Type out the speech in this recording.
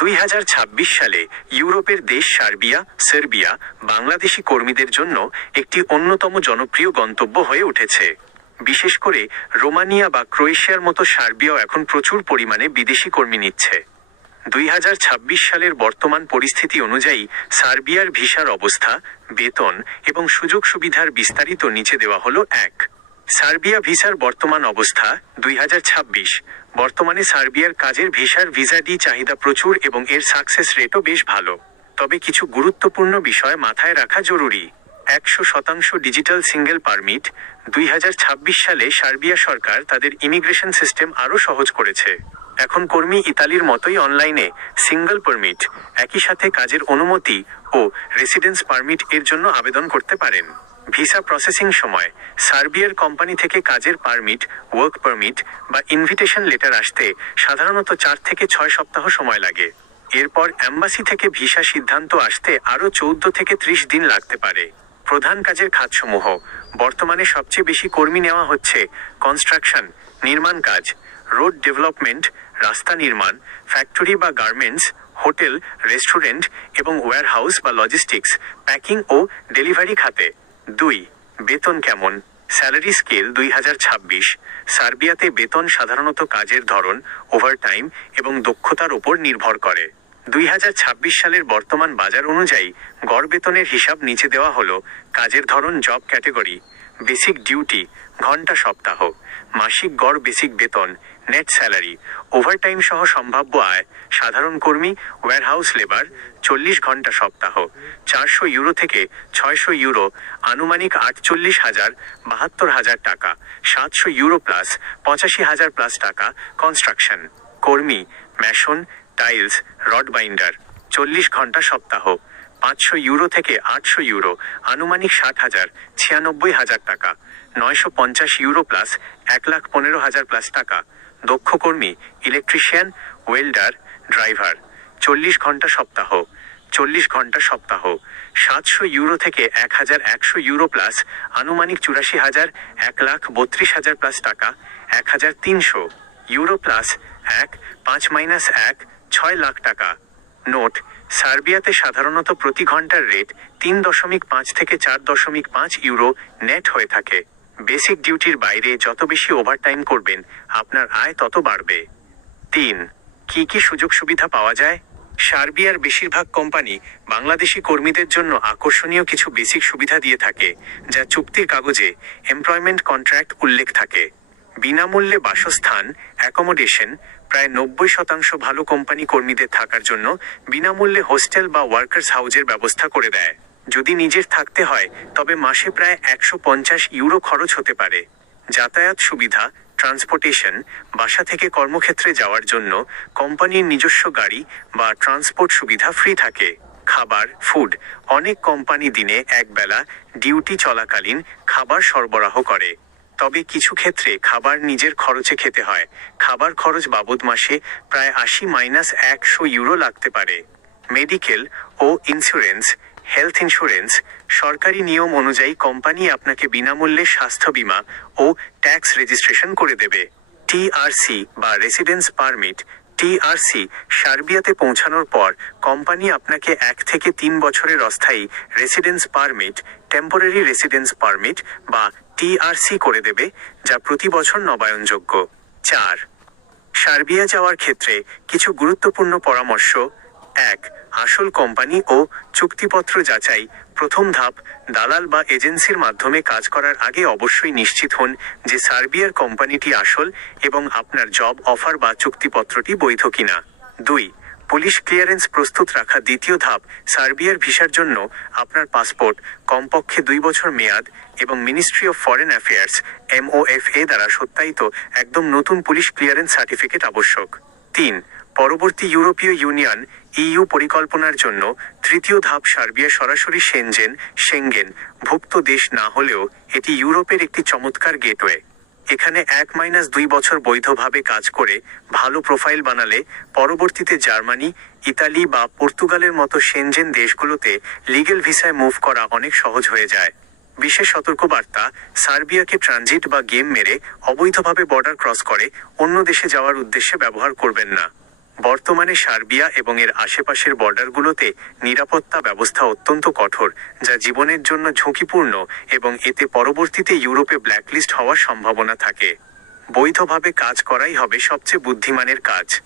2026 সালে ইউরোপের দেশ সার্বিয়া বাংলাদেশি কর্মীদের জন্য একটি অন্যতম জনপ্রিয় গন্তব্য হয়ে উঠেছে। বিশেষ করে রোমানিয়া বা ক্রোয়েশিয়ার মতো সার্বিয়াও এখন প্রচুর পরিমাণে বিদেশি কর্মী নিচ্ছে। 2026 সালের বর্তমান পরিস্থিতি অনুযায়ী সার্বিয়ার ভিসার অবস্থা, বেতন এবং সুযোগ সুবিধার বিস্তারিত নিচে দেওয়া হলো। 1. সার্বিয়া ভিসার বর্তমান অবস্থা 2026। বর্তমানে সার্বিয়ার কাজের ভিসা ডি চাহিদা প্রচুর এবং এর সাকসেস রেটও বেশ ভালো। তবে কিছু গুরুত্বপূর্ণ বিষয় মাথায় রাখা জরুরি। 100% ডিজিটাল সিঙ্গেল পারমিট। 2026 সালে সার্বিয়া সরকার তাদের ইমিগ্রেশন সিস্টেম আরও সহজ করেছে। এখন কর্মী ইতালির মতোই অনলাইনে সিঙ্গল পারমিট, একই সাথে কাজের অনুমতি ও রেসিডেন্স পারমিট এর জন্য আবেদন করতে পারেন। ভিসা প্রসেসিং সময় সার্বিয়ার কোম্পানি থেকে কাজের পারমিট, ওয়ার্ক পারমিট বা ইনভিটেশন লেটার আসতে সাধারণত 4 থেকে 6 সপ্তাহ সময় লাগে। এরপর অ্যাম্বাসি থেকে ভিসা সিদ্ধান্ত আসতে আরও 14 থেকে 30 দিন লাগতে পারে। প্রধান কাজের খাতসমূহ বর্তমানে সবচেয়ে বেশি কর্মী নেওয়া হচ্ছে কনস্ট্রাকশন, নির্মাণ কাজ, রোড ডেভেলপমেন্ট, রাস্তা নির্মাণ, ফ্যাক্টরি বা গার্মেন্টস, হোটেল, রেস্টুরেন্ট এবং ওয়্যারহাউস বা লজিস্টিক্স, প্যাকিং ও ডেলিভারি খাতে। 2. বেতন কেমন? Salary scale 2026। সার্বিয়াতে বেতন সাধারণত কাজের ধরন, ওভারটাইম এবং দক্ষতার উপর নির্ভর করে। 2026 সালের বর্তমান বাজার অনুযায়ী গড় বেতনের হিসাব নিচে দেওয়া হলো। কাজের ধরন, জব ক্যাটেগরি, বেসিক ডিউটি, ঘন্টা সপ্তাহ, মাসিক গড় বেসিক বেতন, নেট স্যালারি, ওভারটাইম সহ সম্ভাব্য আয়। সাধারণ কর্মী, ওয়্যারহাউস লেবার, 40 ঘন্টা সপ্তাহ, 400 ইউরো থেকে 600 ইউরো, আনুমানিক 48,000-72,000 টাকা, 700 ইউরো প্লাস 85,000 প্লাস টাকা। কনস্ট্রাকশন কর্মী, ম্যাশন, টাইলস, রড বাইন্ডার, 40 ঘন্টা সপ্তাহ, 500 ইউরো থেকে 800 ইউরো, আনুমানিক 60,000-96,000 টাকা, 950 ইউরো প্লাস 1,15,000 প্লাস টাকা। দক্ষ কর্মী, ইলেকট্রিশিয়ান, ওয়েল্ডার, ড্রাইভার, 40 ঘন্টা সপ্তাহ, 40 ঘন্টা সপ্তাহ, 700 ইউরো থেকে 1,100 ইউরো প্লাস, আনুমানিক 84,000, 1,32,000 প্লাস টাকা, 1,300 ইউরো প্লাস 5-1, 6 লাখ টাকা। নোট: সার্বিয়াতে সাধারণত প্রতি ঘন্টার রেট 3.5 থেকে 4.5 ইউরো নেট হয়ে থাকে। বেসিক ডিউটির বাইরে যত বেশি ওভারটাইম করবেন, আপনার আয় তত বাড়বে। 3. কি সুযোগ সুবিধা পাওয়া যায়? সার্বিয়ার বেশিরভাগ কোম্পানি বাংলাদেশি কর্মীদের জন্য আকর্ষণীয় কিছু বেসিক সুবিধা দিয়ে থাকে, যা চুক্তির কাগজে এমপ্লয়মেন্ট কন্ট্রাক্ট উল্লেখ থাকে। বিনামূল্যে বাসস্থান, অ্যাকোমোডেশন। প্রায় 90% ভালো কোম্পানি কর্মীদের থাকার জন্য বিনামূল্যে হোস্টেল বা ওয়ার্কার্স হাউজের ব্যবস্থা করে দেয়। যদি নিজের থাকতে হয় তবে মাসে প্রায় 150 ইউরো খরচ হতে পারে। যাতায়াত সুবিধা, ট্রান্সপোর্টেশন। বাসা থেকে কর্মক্ষেত্রে যাওয়ার জন্য কোম্পানির নিজস্ব গাড়ি বা ট্রান্সপোর্ট সুবিধা ফ্রি থাকে। খাবার, ফুড। অনেক কোম্পানি দিনে একবেলা ডিউটি চলাকালীন খাবার সরবরাহ করে। তবে কিছু ক্ষেত্রে খাবার নিজের খরচে খেতে হয়। খাবার খরচ বাবদ মাসে প্রায় 80-100 ইউরো লাগতে পারে। মেডিকেল ও ইন্স্যুরেন্স, হেলথ ইন্স্যুরেন্স। সরকারি নিয়ম অনুযায়ী কোম্পানি আপনাকে বিনামূল্যে স্বাস্থ্য বীমা ও ট্যাক্স রেজিস্ট্রেশন করে দেবে। টিআরসি বা রেসিডেন্স পারমিট। টিআরসি সার্বিয়াতে পৌঁছানোর পর কোম্পানি আপনাকে 1 থেকে 3 বছরের অস্থায়ী residence permit, temporary residence permit বা টিআরসি করে দেবে, যা প্রতি বছর নবায়নযোগ্য। 4. সার্বিয়া যাওয়ার ক্ষেত্রে কিছু গুরুত্বপূর্ণ পরামর্শ। 1. আসল কোম্পানি ও চুক্তিপত্র যাচাই। প্রথম ধাপ, দালাল বা এজেন্সির মাধ্যমে কাজ করার আগে অবশ্যই নিশ্চিত হন যে সার্বিয়ার কোম্পানিটি আসল এবং আপনার জব অফার বা চুক্তিপত্রটি বৈধ কিনা। 2. পুলিশ ক্লিয়ারেন্স প্রস্তুত রাখা। দ্বিতীয় ধাপ, সার্বিয়ার ভিসার জন্য আপনার পাসপোর্ট, কমপক্ষে 2 বছর মেয়াদ এবং ministry of foreign affairs MOFA দ্বারা সত্যায়িত একদম নতুন পুলিশ ক্লিয়ারেন্স সার্টিফিকেট আবশ্যক। 3. পরবর্তী ইউরোপীয় ইউনিয়ন EU পরিকল্পনার জন্য তৃতীয় ধাপ, সার্বিয়া সরাসরি সেঙ্গেন ভুক্ত দেশ না হলেও এটি ইউরোপের একটি চমৎকার গেটওয়ে। এখানে 1-2 বছর বৈধভাবে কাজ করে ভালো প্রোফাইল বানালে পরবর্তীতে জার্মানি, ইতালি বা পর্তুগালের মতো সেনজেন দেশগুলোতে লিগ্যাল ভিসায় মুভ করা অনেক সহজ হয়ে যায়। বিশেষ সতর্কবার্তা: সার্বিয়াকে ট্রানজিট বা গেম মেরে অবৈধভাবে বর্ডার ক্রস করে অন্য দেশে যাওয়ার উদ্দেশ্যে ব্যবহার করবেন না। বর্তমানে সার্বিয়া এবং এর আশেপাশের বর্ডারগুলোতে নিরাপত্তা ব্যবস্থা অত্যন্ত কঠোর, যা জীবনের জন্য ঝুঁকিপূর্ণ এবং এতে পরবর্তীতে ইউরোপে ব্ল্যাকলিস্ট হওয়ার সম্ভাবনা থাকে। বৈধভাবে কাজ করাই হবে সবচেয়ে বুদ্ধিমানের কাজ।